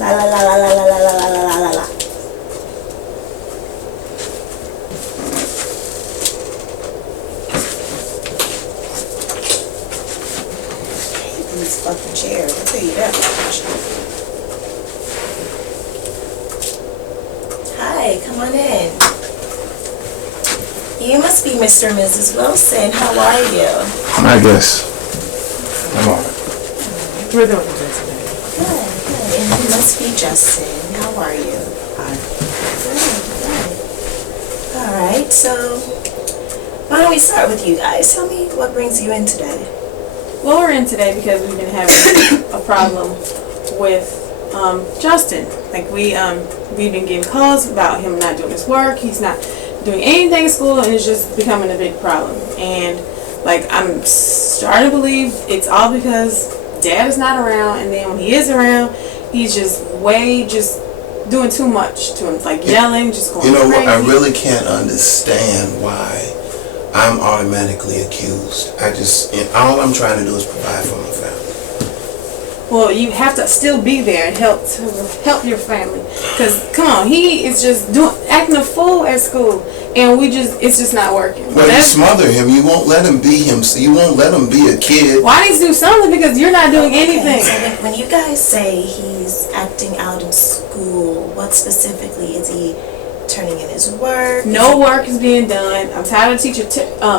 La la la la la la la la la la la. These fucking chairs, I'll tell you that much. Hi, come on in. You must be Mr. and Mrs. Wilson. How are you? I guess. I'm alright. We're doing good today. Good. And you must be Justin. How are you? Hi. Good. Alright, so why don't we start with you guys? Tell me what brings you in today. Well, we're in today because we've been having a problem with Justin. Like we've been getting calls about him not doing his work. He's not doing anything in school, and it's just becoming a big problem. And like I'm starting to believe it's all because Dad is not around, and then when he is around, he's just doing too much to him. It's like yelling, just going crazy. What? I really can't understand why I'm automatically accused. All I'm trying to do is provide for my family. Well, you have to still be there and help your family. Cause come on, he is just acting a fool at school, and it's just not working. Well, you smother him. You won't let him be him. You won't let him be a kid. Why needs to do something? Because you're not doing anything. So when you guys say he's acting out in school, what specifically is he turning in his work? No work is being done. I'm tired of the teacher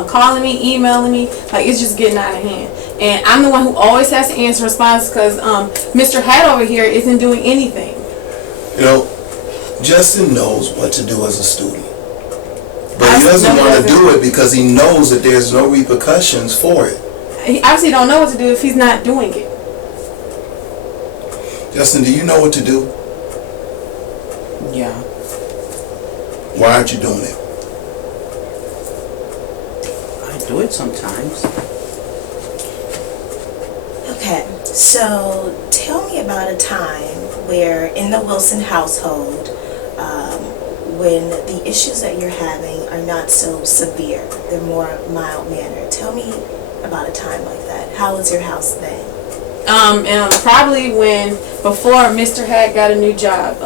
calling me, emailing me. Like, it's just getting out of hand. And I'm the one who always has to answer response because Mr. Hat over here isn't doing anything. Justin knows what to do as a student. But he doesn't want to do it because he knows that there's no repercussions for it. He obviously don't know what to do if he's not doing it. Justin, do you know what to do? Yeah. Why aren't you doing it? I do it sometimes. Okay, so tell me about a time where in the Wilson household, when the issues that you're having are not so severe, they're more mild-mannered. Tell me about a time like that. How was your house then? And probably before Mr. Hat got a new job.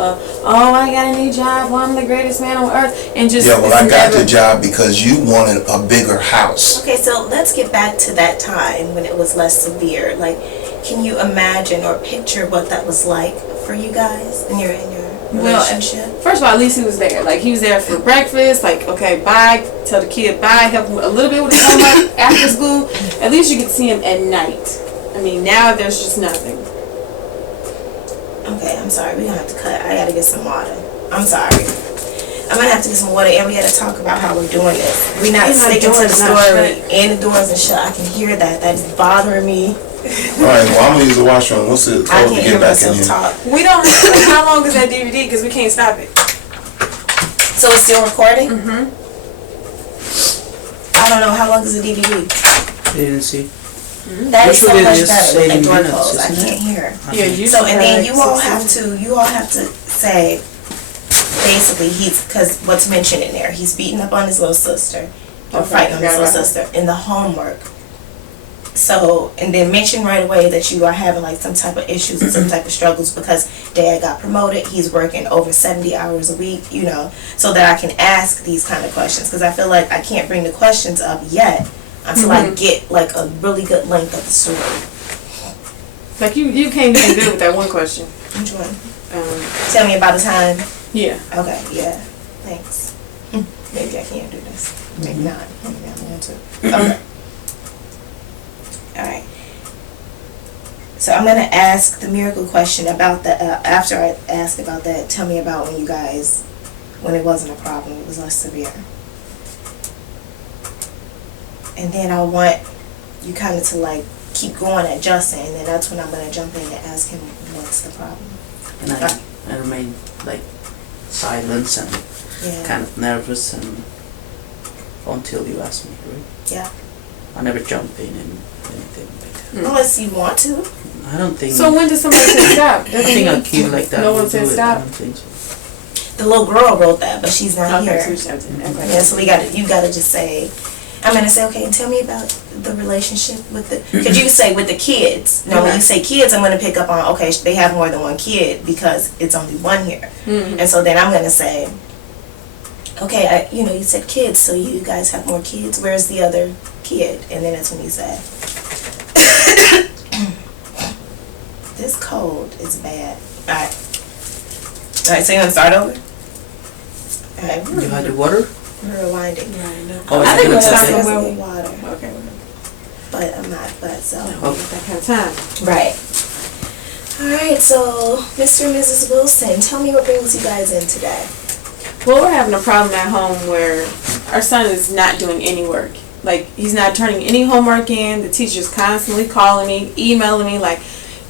I got a new job. Well, I'm the greatest man on earth. And just I got the job because you wanted a bigger house. Okay, so let's get back to that time when it was less severe. Like, can you imagine or picture what that was like for you guys in your relationship? Well, first of all, at least he was there. Like, he was there for breakfast. Like, okay, bye. Tell the kid bye. Help him a little bit with his homework after school. At least you could see him at night. I mean, now there's just nothing. Okay, I'm sorry. We're going to have to cut. I got to get some water. I'm sorry. I'm going to have to get some water, and we got to talk about how we're doing this. We're not sticking to the story, and the doors are shut. I can hear that. That is bothering me. All right, well, I'm going to use the washroom. What's it I called to can't hear get back in myself here? talk. We don't have, how long is that DVD? Because we can't stop it. So it's still recording? Mm-hmm. I don't know. How long is the DVD? I didn't see. That is so Usually much it is better with 80 door minutes, closed. I isn't can't hear. Yeah, you So and then you all like have to say basically because what's mentioned in there, he's beating up on his little sister, or fighting on his little sister in the homework. So and then mention right away that you are having like some type of issues and some type of struggles because Dad got promoted, he's working over 70 hours a week, so that I can ask these kind of questions because I feel like I can't bring the questions up yet until I get like a really good length of the story. Like you came in good with that one question. Which one? Tell me about a time. Yeah. Okay, yeah. Thanks. Maybe I can't do this. Maybe not. Maybe I'm going to. Okay. Alright. So I'm going to ask the miracle question about the, after I ask about that, tell me about when it wasn't a problem, it was less severe. And then I want you kind of to like keep going at Justin, and then that's when I'm going to jump in and ask him what's the problem. And I remain like silent and kind of nervous and until you ask me, right? Yeah. I never jump in and anything like that. Unless you want to. I don't think. So when does somebody say stop? I think I'll keep like that. No one said stop. I don't think so. The little girl wrote that, but she's not here. So Yeah, so you gotta just say, I'm gonna say, okay, tell me about the relationship with the, because you say with the kids. Now, when you say kids, I'm gonna pick up on, okay, they have more than one kid because it's only one here. And so then I'm gonna say, okay, you said kids, so you guys have more kids. Where's the other kid? And then that's when you say, this cold is bad. All right, so you want to start over? All right, You had the water? we're rewinding. Oh, I think you're we're gonna starting take it? where With water, Okay. but I'm not, but so. That kind of time. Right. All right, so Mr. and Mrs. Wilson, tell me what brings you guys in today. Well, we're having a problem at home where our son is not doing any work. Like, he's not turning any homework in. The teacher's constantly calling me, emailing me, like,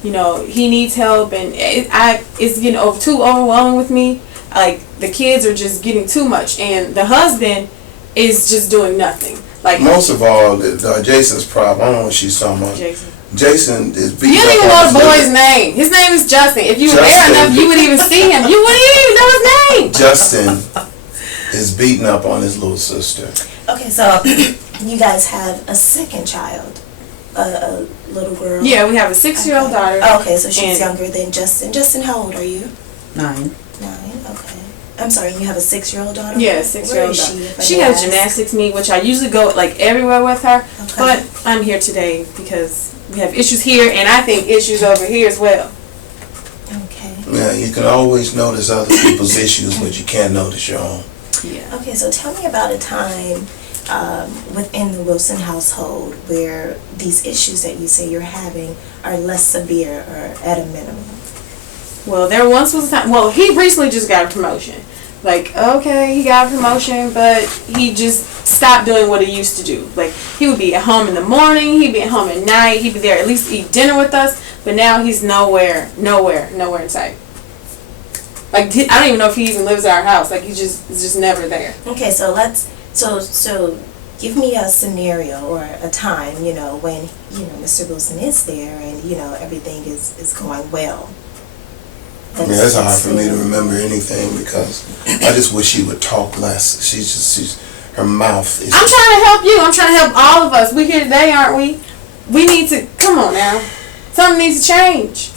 he needs help, and it's getting too overwhelming with me. Like, the kids are just getting too much, and the husband is just doing nothing. Like, Most of all, Jason's problem, I don't know what she's talking about. Jason. Jason is beating You don't even know the boy's name. His name is Justin. If you were there Justin. enough, you would even see him. You wouldn't even know his name. Justin is beating up on his little sister. Okay, so you guys have a second child, a little girl. Yeah, we have a 6-year-old daughter. Oh, okay, so she's And- younger than Justin. Justin, how old are you? 9. 9. Okay. I'm sorry, you have a 6-year-old daughter? Yeah, Where 6-year-old is daughter. she? if I She may has ask? gymnastics meet, which I usually go like everywhere with her. Okay. But I'm here today because we have issues here, and I think issues over here as well. Okay. Yeah, you can always notice other people's issues, but you can't notice your own. Yeah. Okay, so tell me about a time within the Wilson household where these issues that you say you're having are less severe or at a minimum. Well, there once was a time. Well, he recently just got a promotion. Like, okay, he got a promotion, but he just stopped doing what he used to do. Like, he would be at home in the morning, he'd be at home at night, he'd be there at least eat dinner with us. But now he's nowhere in sight. Like, I don't even know if he even lives at our house. Like, he's just never there. Okay, so so give me a scenario or a time, when, Mr. Wilson is there and, everything is going well. Yeah, it's hard for me to remember anything because I just wish she would talk less. Her mouth is. I'm trying to help you. I'm trying to help all of us. We here today, aren't we? We need to, come on now. Something needs to change.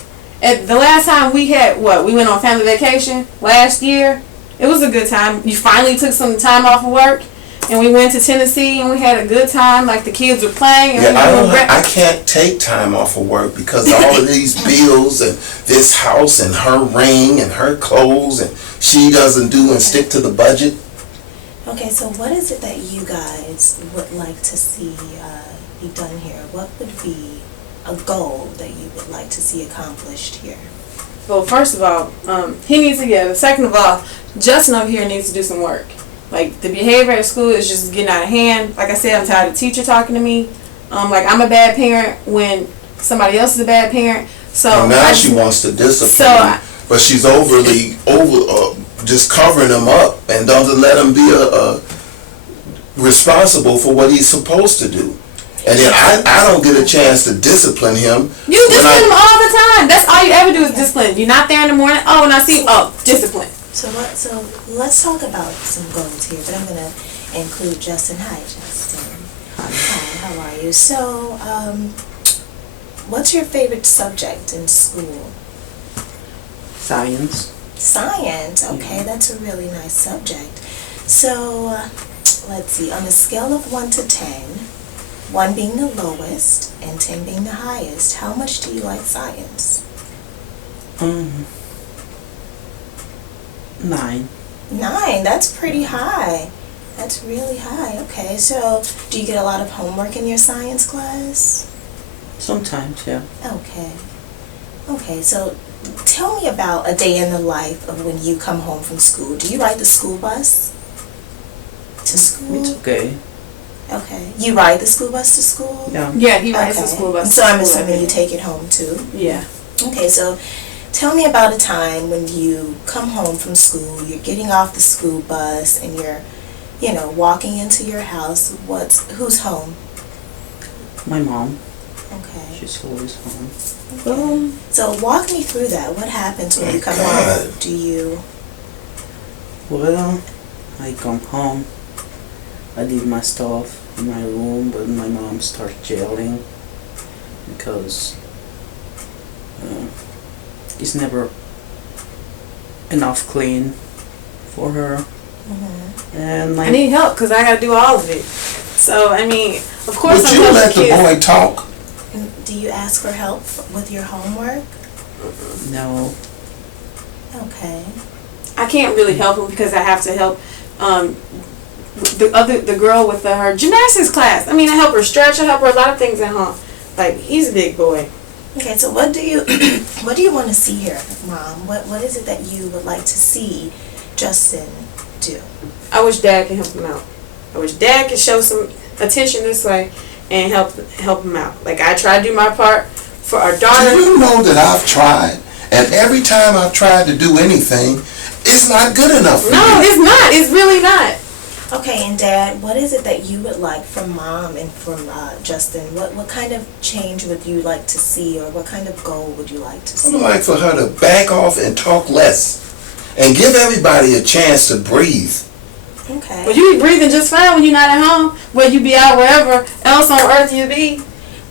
At the last time we went on family vacation last year. It was a good time. You finally took some time off of work, and we went to Tennessee, and we had a good time. Like, the kids were playing. And I can't take time off of work because of all of these bills and this house and her ring and her clothes, and she doesn't do and stick to the budget. Okay, so what is it that you guys would like to see be done here? What would be a goal that you would like to see accomplished here? Well, first of all, he needs to get it. Second of all, Justin over here needs to do some work. Like, the behavior at school is just getting out of hand. Like I said, I'm tired of the teacher talking to me. Like, I'm a bad parent when somebody else is a bad parent. So And now she wants to discipline him, but she's just covering him up and doesn't let him be responsible for what he's supposed to do. And then I don't get a chance to discipline him. You discipline him all the time. That's all you ever do is discipline. You're not there in the morning. Oh, when I see you, discipline. So let's talk about some goals here, but I'm gonna include Justin. Hi, Justin. Hi, how are you? So, what's your favorite subject in school? Science. Science. Okay, that's a really nice subject. So, let's see. On a scale of 1 to 10, 1 being the lowest and 10 being the highest, how much do you like science? 9. 9, that's pretty high. That's really high. Okay, so do you get a lot of homework in your science class? Sometimes, yeah. Okay. Okay, so tell me about a day in the life of when you come home from school. Do you ride the school bus to school? It's okay. Okay. You ride the school bus to school? Yeah. Yeah, he rides the school bus. So to I'm school assuming every you day. take it home too? Yeah. Okay, so tell me about a time when you come home from school, you're getting off the school bus, and you're, walking into your house. Who's home? My mom. Okay. She's always home. So walk me through that. What happens when you come God. home? Do you? Well, I come home. I leave my stuff in my room, but my mom started yelling because it's never enough clean for her. And I need help because I got to do all of it. So, I mean, of course Would I'm you helping let the kids. boy talk? Do you ask for help with your homework? no, Okay. I can't really help him because I have to help the girl with her gymnastics class. I mean, I help her stretch. I help her a lot of things at home. Like, he's a big boy. Okay, so what do you want to see here, Mom? What is it that you would like to see Justin do? I wish Dad can help him out. I wish Dad could show some attention this way and help him out. Like, I try to do my part for our Do daughter. you know that I've tried, and every time I've tried to do anything, it's not good enough for No, you? it's not. It's really not. Okay, and Dad, what is it that you would like from Mom and from Justin? What kind of change would you like to see, or what kind of goal would you like to I see? would like for her to back off and talk less, and give everybody a chance to breathe. Okay. But you be breathing just fine when you're not at home. Where you be out wherever else on earth you be.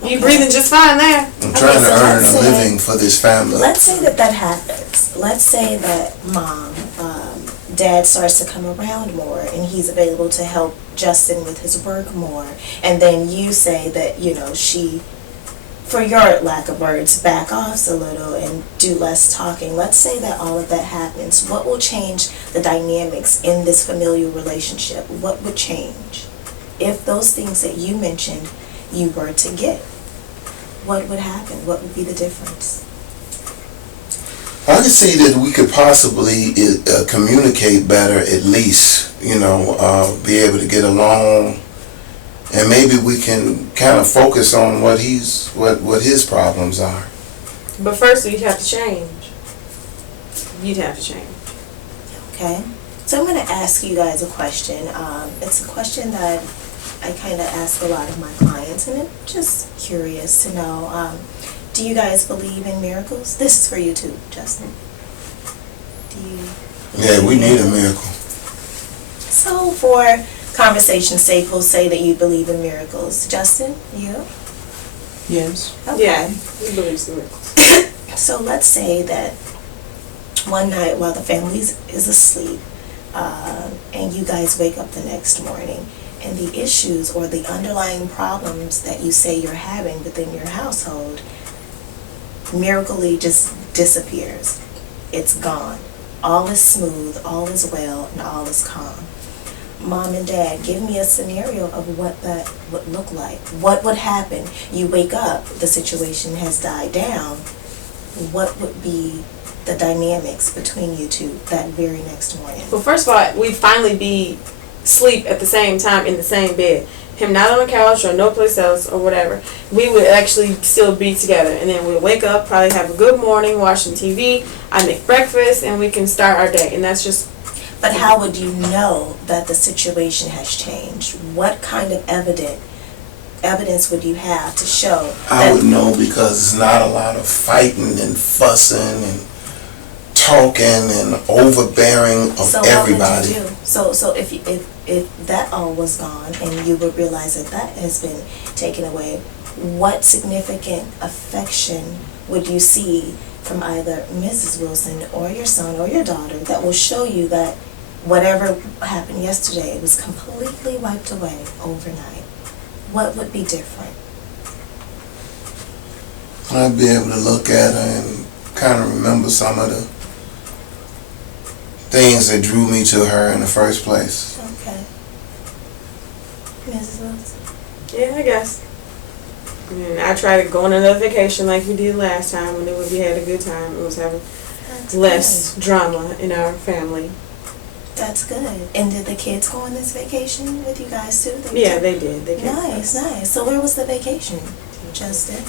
You breathing just fine there. I'm trying to so earn let's a say- living for this family. Let's say that happens. Let's say that Mom, Dad starts to come around more and he's available to help Justin with his work more. And then you say that, she, for your lack of words, back off a little and do less talking. Let's say that all of that happens. What will change the dynamics in this familial relationship? What would change? If those things that you mentioned you were to get, what would happen? What would be the difference? I can see that we could possibly communicate better, at least, be able to get along, and maybe we can kind of focus on what his problems are. But first you'd have to change. You'd have to change. Okay, so I'm going to ask you guys a question. It's a question that I kind of ask a lot of my clients, and I'm just curious to know, do you guys believe in miracles? This is for you too, Justin. Do you? Yeah, we need a miracle. So for conversation's sake, we'll say that you believe in miracles. Justin, you? yes. Okay. Yeah, he believes in miracles. So let's say that one night while the family is asleep, and you guys wake up the next morning, and the issues or the underlying problems that you say you're having within your household miraculously just disappears. It's gone. All is smooth, all is well, and all is calm. Mom and Dad, give me a scenario of what that would look like. What would happen? You wake up, the situation has died down. What would be the dynamics between you two that very next morning? Well, first of all, we'd finally be sleep at the same time in the same bed. Him not on the couch or no place else or whatever. We would actually still be together, and then we'd wake up, probably have a good morning, watching TV. I make breakfast, and we can start our day. And that's just. But how would you know that the situation has changed? What kind of evidence would you have to show I that? would know because it's not a lot of fighting and fussing and talking and overbearing of So everybody. what would you do? So if that all was gone and you would realize that has been taken away, what significant affection would you see from either Mrs. Wilson or your son or your daughter that will show you that whatever happened yesterday was completely wiped away overnight? What would be different? I'd be able to look at her and kind of remember some of the things that drew me to her in the first place. Okay. Mrs. Wilson? Yeah, I guess. And I try to go on another vacation like we did last time when we had a good time. It was having That's less good. drama in our family. That's good. And did the kids go on this vacation with you guys too? Yeah, they did. They came with Nice, us. nice. So where was the vacation, Justin?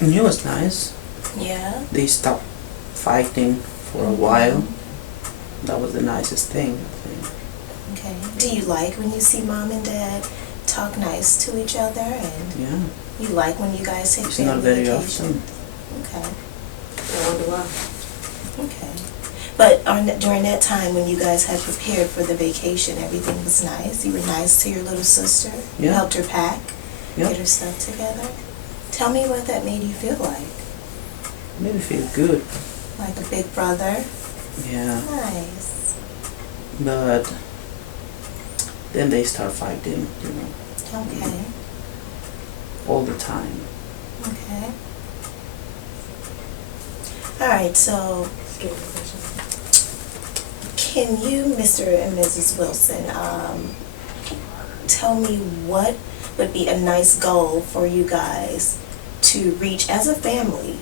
And it was nice. Yeah. They stopped fighting for a while. That was the nicest thing, I think. Okay. Do you like when you see Mom and Dad talk nice to each other, and Yeah, you like when you guys take it's not family very vacation? often. Okay. I wonder why. Okay. But during that time when you guys had prepared for the vacation, everything was nice? You were nice to your little sister? You Yeah. helped her pack? Yeah. Get her stuff together? Tell me what that made you feel like. Made me feel good. Like a big brother? Yeah. Nice. But then they start fighting, you know, Okay. all the time. Okay. Alright, so can you, Mr. and Mrs. Wilson, tell me what would be a nice goal for you guys to reach as a family,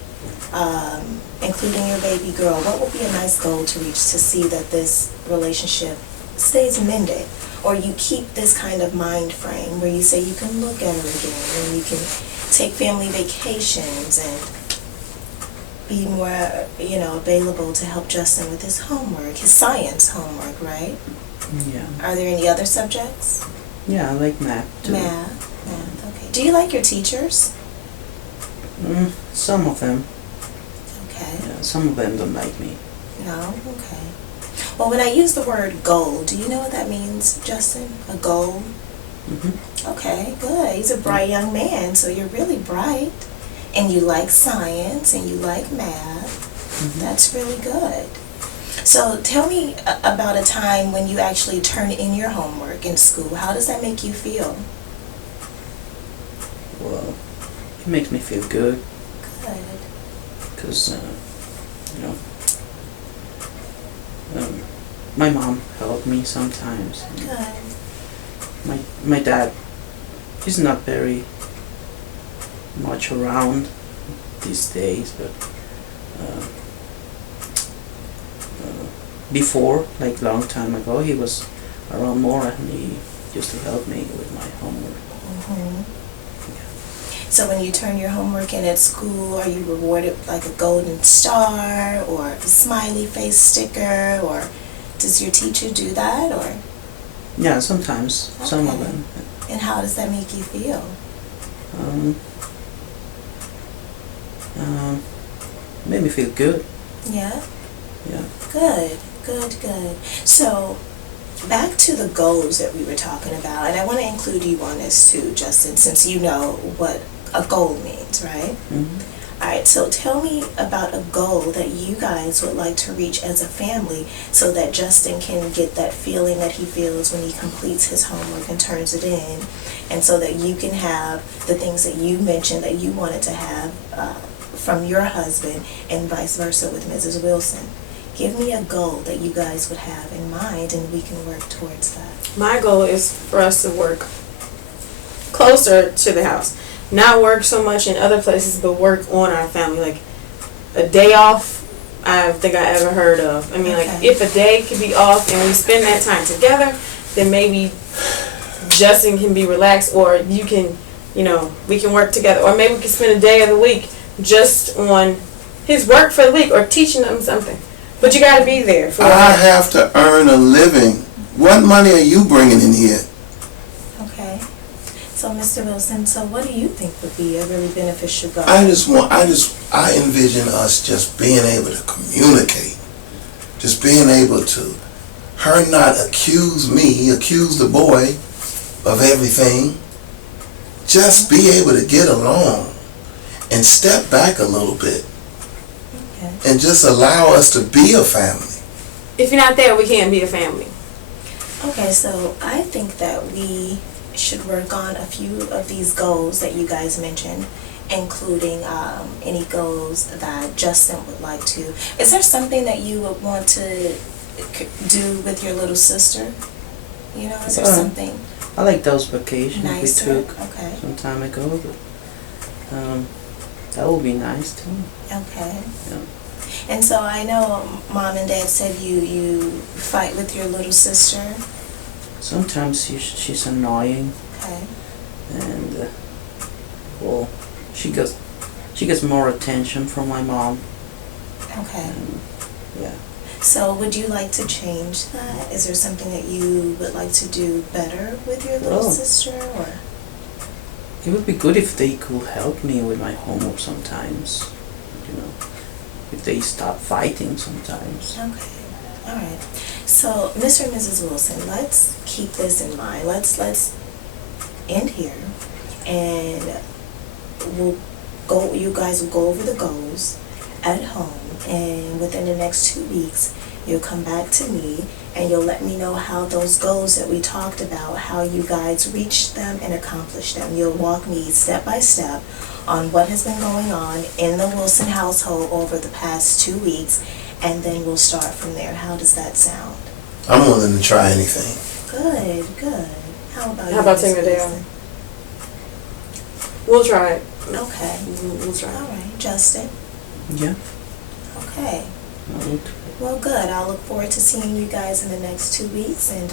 including your baby girl? What would be a nice goal to reach to see that this relationship stays mended? Or you keep this kind of mind frame where you say you can look at her again and you can take family vacations and be more, available to help Justin with his homework, his science homework, right? Yeah. Are there any other subjects? Yeah, I like math too. Math, okay. Do you like your teachers? Some of them. Okay. Yeah, some of them don't like me. No? Okay. Well, when I use the word goal, do you know what that means, Justin? A goal? Okay, good. He's a bright young man, so you're really bright. And you like science and you like math. That's really good. So tell me about a time when you actually turn in your homework in school. How does that make you feel? Well, it makes me feel good Good. because, you know, my mom helped me sometimes. Good. My dad, he's not very much around these days, but before, like long time ago, he was around more and he used to help me with my homework. So when you turn your homework in at school, are you rewarded like a golden star or a smiley face sticker, or does your teacher do that, or? Yeah, sometimes, some of Okay. them. And how does that make you feel? Made me feel good. Yeah? Yeah. Good, good, good. So, back to the goals that we were talking about, and I want to include you on this too, Justin, since you know what a goal means, right? Alright, so tell me about a goal that you guys would like to reach as a family so that Justin can get that feeling that he feels when he completes his homework and turns it in, and so that you can have the things that you mentioned that you wanted to have from your husband and vice versa with Mrs. Wilson. Give me a goal that you guys would have in mind and we can work towards that. My goal is for us to work closer to the house. Not work so much in other places, but work on our family. Like a day off, I don't think I ever heard of. I mean, like Okay. if a day could be off and we spend that time together, then maybe Justin can be relaxed, or you can, we can work together. Or maybe we can spend a day of the week just on his work for the week or teaching them something. But you got to be there for I have to earn a living. What money are you bringing in here? Okay. So, Mr. Wilson, so what do you think would be a really beneficial goal? I envision us just being able to communicate. Just being able to, her not accuse me, accuse the boy of everything. Just be able to get along and step back a little bit Okay. and just allow us to be a family. If you're not there, we can't be a family. Okay, so I think that we should work on a few of these goals that you guys mentioned, including any goals that Justin would like to. Is there something that you would want to do with your little sister? Is there something I like those vacations nicer? we took Okay, some time ago. But, that would be nice too. okay. Yeah. And so I know Mom and Dad said you fight with your little sister. Sometimes she's annoying, Okay. and well, she gets more attention from my mom. Okay. And, yeah. So would you like to change that? Is there something that you would like to do better with your little Oh. sister, or? It would be good if they could help me with my homework sometimes. If they stop fighting sometimes. Okay. All right. So, Mr. and Mrs. Wilson, let's keep this in mind. Let's end here, and we'll go. You guys will go over the goals at home, and within the next 2 weeks, you'll come back to me, and you'll let me know how those goals that we talked about, how you guys reached them and accomplished them. You'll walk me step by step on what has been going on in the Wilson household over the past 2 weeks, and then we'll start from there. How does that sound? I'm willing to try anything. Good, good. How about you? How about Ms. taking a day Wilson? We'll try it. Okay. We'll try All it. right, Justin. Yeah. Okay. I'll look. Well, good. I'll look forward to seeing you guys in the next 2 weeks, and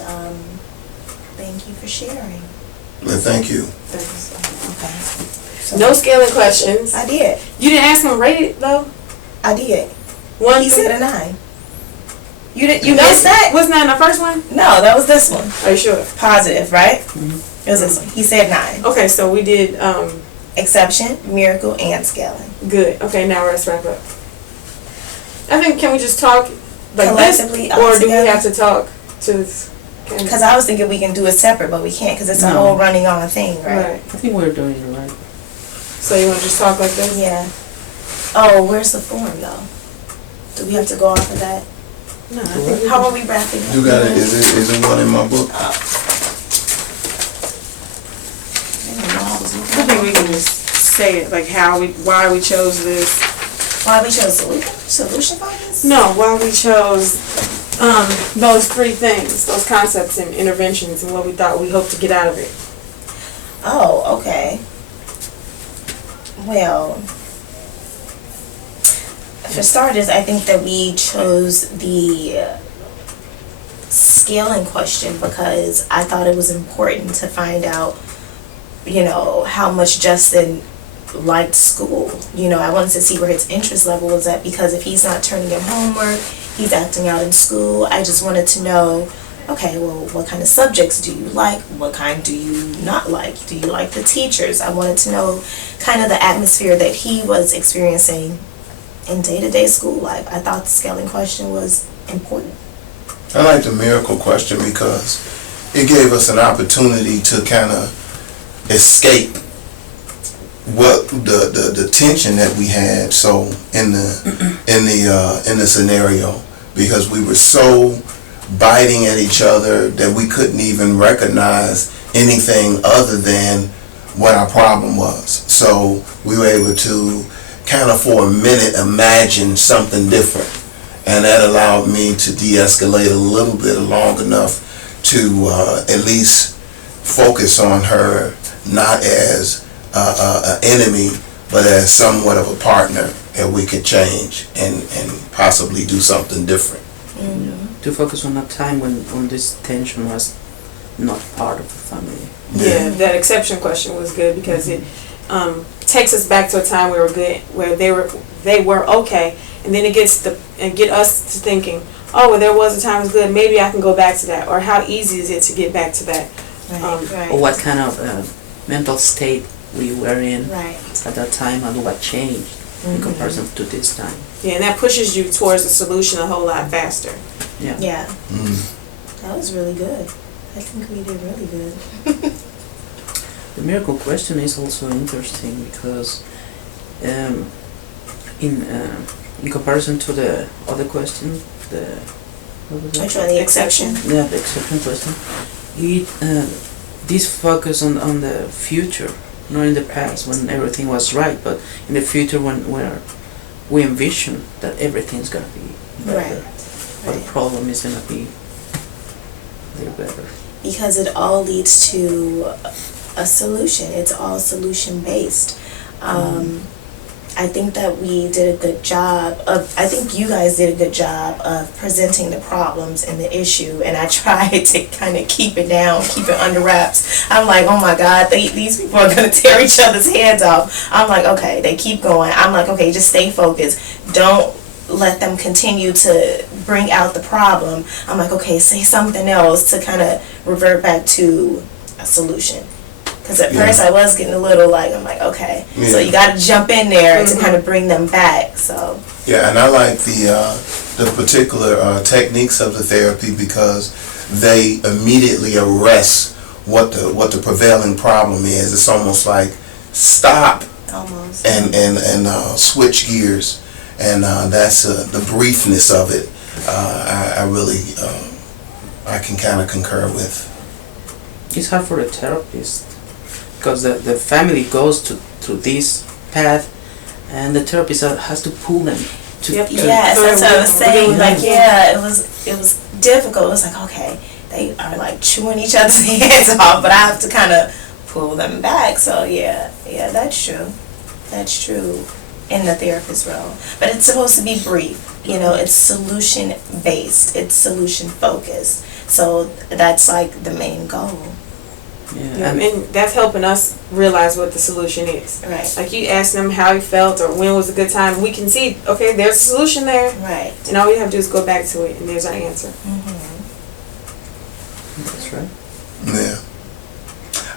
thank you for sharing. And thank you. Okay. So No scaling questions. I did. You didn't ask him rate it though? I did. One He through- said a 9. You did. You That missed that? wasn't that in the first one? No, that was this one. Are you sure? Positive, right? Mhm. It was this one. He said 9. Okay, so we did Exception, miracle, and scaling. good. Okay, now let's wrap up. I think, can we just talk like this, Collectively, or do we altogether? have to talk to? Because I was thinking we can do it separate, but we can't because it's a No. whole running on thing, right? Right. I think we're doing it right. So you want to just talk like this? Yeah. Oh, where's the form though? Do we have to go off of that? No, I think How are we wrapping up? You got it. Is it one in my book? I didn't know I was looking I think at we can just say it like why we chose this. Why we chose solution focus? No, why we chose those 3 things, those concepts and interventions, and what we thought we hoped to get out of it. Oh, okay. Well, for starters, I think that we chose the scaling question because I thought it was important to find out, how much Justin liked school. I wanted to see where his interest level was at because if he's not turning in homework, he's acting out in school. I just wanted to know, okay, well, what kind of subjects do you like? What kind do you not like? Do you like the teachers? I wanted to know kind of the atmosphere that he was experiencing in day-to-day school life. I thought the scaling question was important. I like the miracle question because it gave us an opportunity to kind of escape what the tension that we had in the scenario, because we were so biting at each other that we couldn't even recognize anything other than what our problem was. So we were able to kind of for a minute imagine something different, and that allowed me to de-escalate a little bit long enough to at least focus on her not as an enemy, but as somewhat of a partner that we could change and possibly do something different. To focus on a time when this tension was not part of the family. Yeah, that exception question was good because it takes us back to a time we were good, where they were okay, and then it get us to thinking, oh, well, there was a time it was good. Maybe I can go back to that, or how easy is it to get back to that? Right. Or what kind of mental state we were in Right. at that time, and what changed in comparison to this time. Yeah, and that pushes you towards the solution a whole lot faster. Yeah. Yeah. Mm. That was really good. I think we did really good. The miracle question is also interesting because in comparison to the other question, what was Which that? one? The exception? Yeah, the exception question. This focus on the future, not in the past when everything was right, but in the future when we envision that everything's gonna be better, Right. but the problem is gonna be a little better. Because it all leads to a solution. It's all solution based. I think that we did a good job I think you guys did a good job of presenting the problems and the issue, and I tried to kind of keep it down, keep it under wraps. I'm like, oh my God, these people are going to tear each other's heads off. I'm like, okay, they keep going. I'm like, okay, just stay focused. Don't let them continue to bring out the problem. I'm like, okay, say something else to kind of revert back to a solution. Because at first I was getting a little like, I'm like, okay. So you got to jump in there to kind of bring them back. So Yeah, and I like the the particular techniques of the therapy because they immediately arrest what the prevailing problem is. It's almost like stop Almost. and switch gears, and that's the briefness of it. I really I can kind of concur with. It's hard for the therapist because the family goes to this path, and the therapist has to pull them to. Yep. Yes, that's what I was saying. Like, yeah, it was difficult. It was like, okay, they are like chewing each other's hands off, but I have to kind of pull them back. So yeah, that's true. That's true in the therapist role. But it's supposed to be brief. You know, it's solution based. It's solution focused. So that's like the main goal. Yeah, And that's helping us realize what the solution is. Right. Like you ask them how he felt or when was a good time, we can see, okay, there's a solution there. Right. And all we have to do is go back to it, and there's our answer. that's right. Yeah.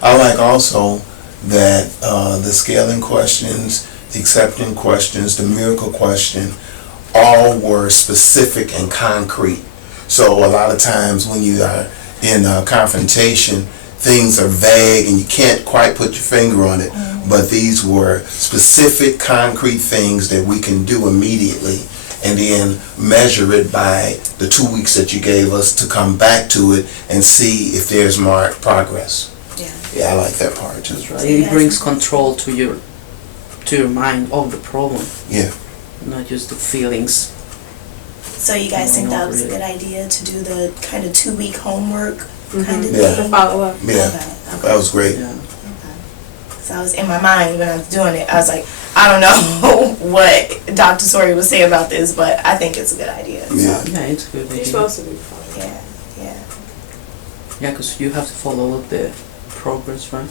I like also that the scaling questions, the accepting questions, the miracle question, all were specific and concrete. So a lot of times when you are in a confrontation, things are vague and you can't quite put your finger on it. But these were specific, concrete things that we can do immediately and then measure it by the 2 weeks that you gave us to come back to it and see if there's marked progress. Yeah. Yeah, I like that part too. That's right. It brings control to your mind of the problem, Yeah. not just the feelings. So you guys think that was a good idea to do the kind of 2-week homework kind of Yeah. The thing? follow up. Yeah. Okay. That was great. Yeah. So I was in my mind when I was doing it. I was like, I don't know what Dr. Sori would say about this, but I think it's a good idea. So, Yeah. Yeah, it's good. You're supposed to be following. yeah. Yeah, because you have to follow up the progress, right?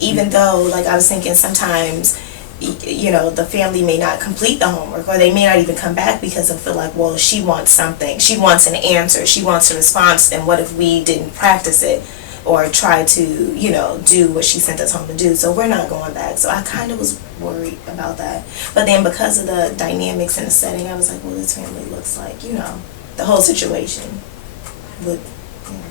Even though, like, I was thinking sometimes, you know, the family may not complete the homework, or they may not even come back because they'll feel like, well, she wants something. She wants an answer. She wants a response. And what if we didn't practice it or try to, you know, do what she sent us home to do? So we're not going back. So I kind of was worried about that. But then because of the dynamics and the setting, I was like, well, this family looks like, you know, the whole situation would, you know,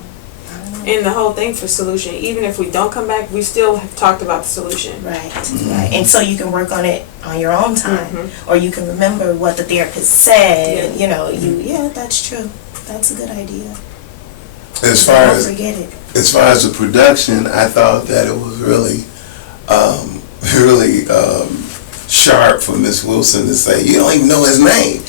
I don't know. And the whole thing for solution, even if we don't come back, we still have talked about the solution. Right, right. And so you can work on it on your own time, or you can remember what the therapist said, and, you know, that's true. That's a good idea. As far Don't as forget it. as far as the production, I thought that it was really, really sharp for Miss Wilson to say, "You don't even know his name."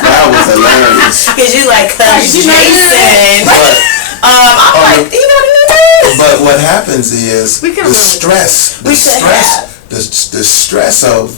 That was hilarious. Because you like, You know Jason. But, I'm like, you know what I mean? but what happens is We could've the went with stress, We could have. the stress of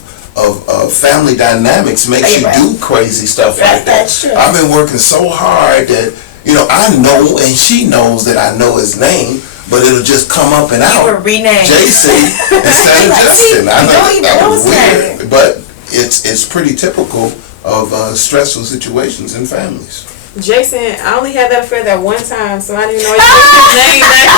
family dynamics makes you Right. do crazy stuff Right, like that. that's true. I've been working so hard that, you know, I know and she knows that I know his name, but it'll just come up and You out. were renamed. Jason instead of Like, Justin. I you know don't even that know was his weird, name. but it's pretty typical of stressful situations in families. Jason, I only had that affair that one time, so I didn't know his name back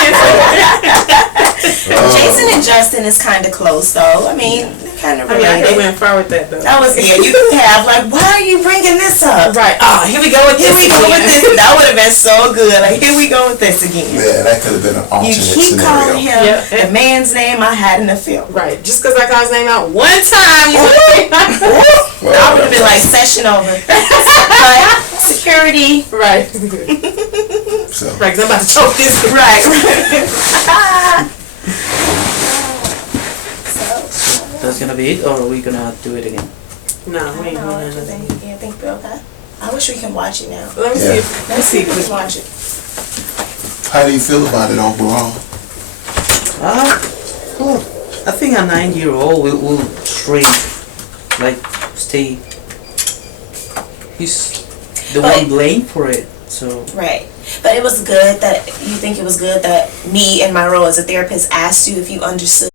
Jason and Justin is kind of close, though. I mean, they're kind of I mean, I could have related. went far with that, though. That was, yeah, you could have, like, why are you bringing this up? Right. Oh, here we go with Here this. we go with again. this. That would have been so good. Like, here we go with this again. Yeah, that could have been an You alternate keep calling scenario. him Yep. the man's name I had in the film. Right. Just because I called his name out one time, you Well, I would have been like, session over. Like, security. Right. So, Right, 'cause I'm about to choke this. Right. That's gonna be it, or are we gonna do it again? No, we ain't doing I nothing. think we're okay. I wish we can watch it now. Let me Yeah. see. Let's see if we can watch it. how do you feel about it overall? Well, I think a 9-year-old will shrink, like stay. He's the But- one blamed for it, so. Right. But it was good that, you think it was good that me in my role as a therapist asked you if you understood